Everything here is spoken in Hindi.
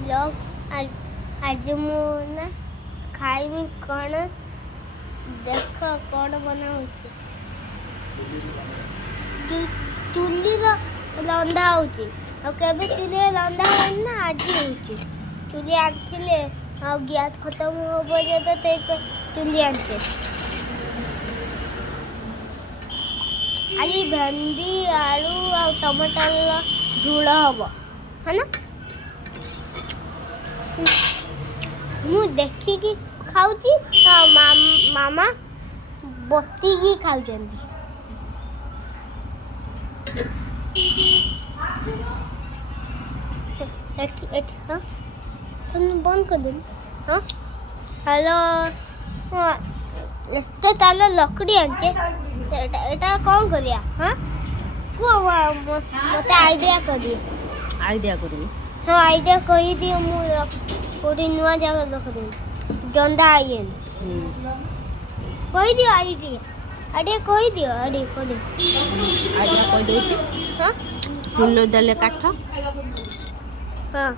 ब्लॉग आज मु ना खाइबी कौन देख कौन बना चुली रंधा होची केबे चुली रंधा होनी ना आज होची चुली आखिले गैस खत्म हो जाए तो चुली आनते आज भेंडी आलू और टमाटर झोल हम है ना मु देखिकी खाऊची मामा बतिकी खाऊचंदी हाँ तुम बंद कर दो हाँ हेलो तो तालो लकड़ी आनचे एटा कौन करिया हाँ को मते आइडिया करियो हाँ आइडिया कही दियो मु कोठी नुआ जगह रख दे गंदा आइए कही दियो आइडिया कही दियो आइडिया कही दे हाँ चुल्लो दले काठ हाँ